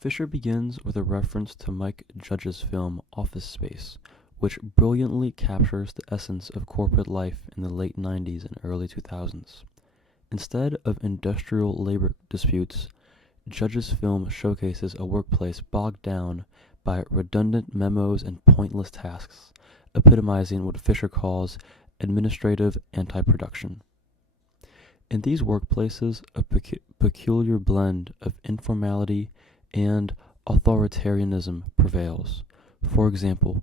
Fisher begins with a reference to Mike Judge's film Office Space, which brilliantly captures the essence of corporate life in the late 90s and early 2000s. Instead of industrial labor disputes, Judge's film showcases a workplace bogged down by redundant memos and pointless tasks, epitomizing what Fisher calls administrative anti-production. In these workplaces, a peculiar blend of informality and authoritarianism prevails. For example,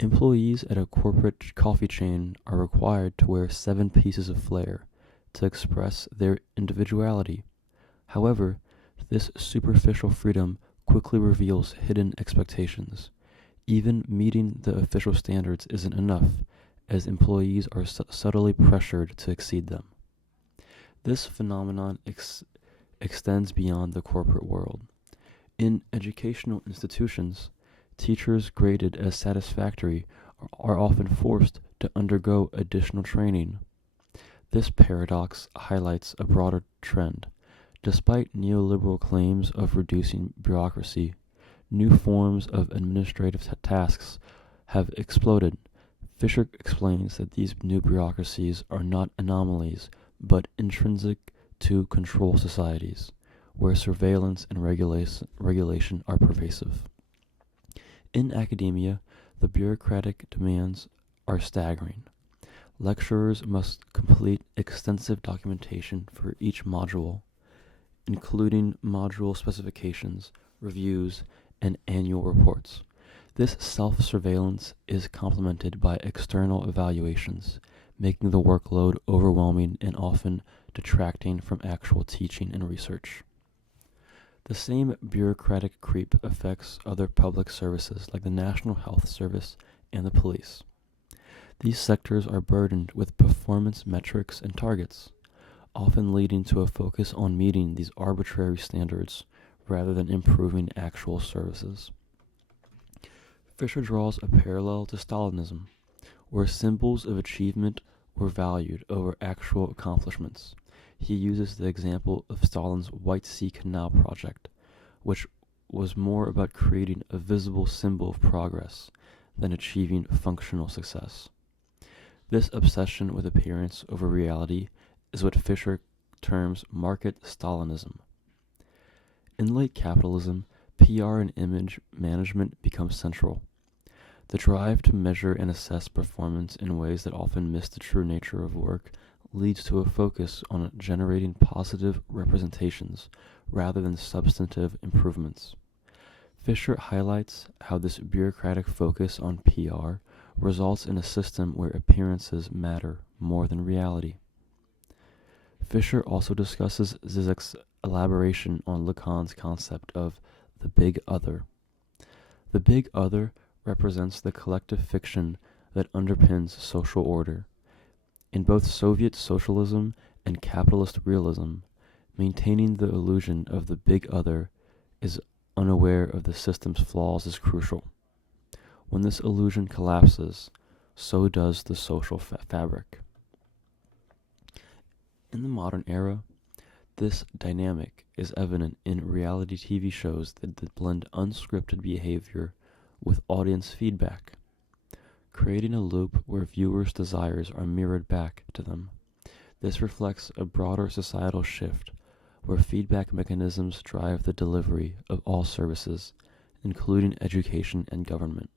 employees at a corporate coffee chain are required to wear 7 pieces of flair to express their individuality. However, this superficial freedom quickly reveals hidden expectations. Even meeting the official standards isn't enough, as employees are subtly pressured to exceed them. This phenomenon extends beyond the corporate world. In educational institutions, teachers graded as satisfactory are often forced to undergo additional training. This paradox highlights a broader trend. Despite neoliberal claims of reducing bureaucracy, new forms of administrative tasks have exploded. Fisher explains that these new bureaucracies are not anomalies, but intrinsic to control societies, where surveillance and regulation are pervasive. In academia, the bureaucratic demands are staggering. Lecturers must complete extensive documentation for each module, including module specifications, reviews, and annual reports. This self-surveillance is complemented by external evaluations, making the workload overwhelming and often detracting from actual teaching and research. The same bureaucratic creep affects other public services like the National Health Service and the police. These sectors are burdened with performance metrics and targets, often leading to a focus on meeting these arbitrary standards rather than improving actual services. Fisher draws a parallel to Stalinism, where symbols of achievement were valued over actual accomplishments. He uses the example of Stalin's White Sea Canal project, which was more about creating a visible symbol of progress than achieving functional success. This obsession with appearance over reality is what Fisher terms market Stalinism. In late capitalism, PR and image management become central. The drive to measure and assess performance in ways that often miss the true nature of work leads to a focus on generating positive representations rather than substantive improvements. Fisher highlights how this bureaucratic focus on PR results in a system where appearances matter more than reality. Fisher also discusses Zizek's elaboration on Lacan's concept of the big other. The big other represents the collective fiction that underpins social order. In both Soviet socialism and capitalist realism, maintaining the illusion of the big other is unaware of the system's flaws is crucial. When this illusion collapses, so does the social fabric. In the modern era, this dynamic is evident in reality TV shows that blend unscripted behavior with audience feedback, creating a loop where viewers' desires are mirrored back to them. This reflects a broader societal shift where feedback mechanisms drive the delivery of all services, including education and government.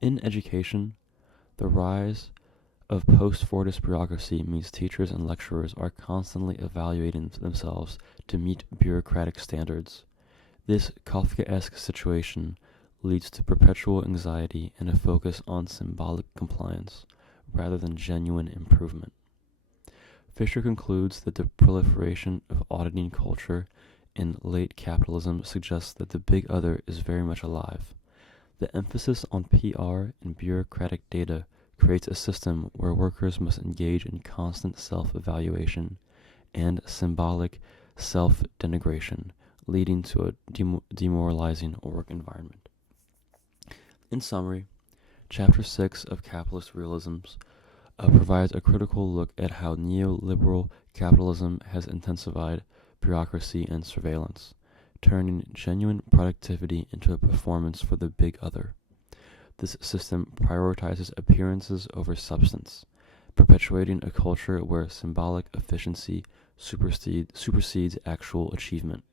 In education, the rise of post-Fordist bureaucracy means teachers and lecturers are constantly evaluating themselves to meet bureaucratic standards. This Kafkaesque situation leads to perpetual anxiety and a focus on symbolic compliance rather than genuine improvement. Fisher concludes that the proliferation of auditing culture in late capitalism suggests that the big other is very much alive. The emphasis on PR and bureaucratic data creates a system where workers must engage in constant self-evaluation and symbolic self-denigration, leading to a demoralizing work environment. In summary, Chapter 6 of Capitalist Realisms provides a critical look at how neoliberal capitalism has intensified bureaucracy and surveillance, turning genuine productivity into a performance for the big other. This system prioritizes appearances over substance, perpetuating a culture where symbolic efficiency supersedes actual achievement.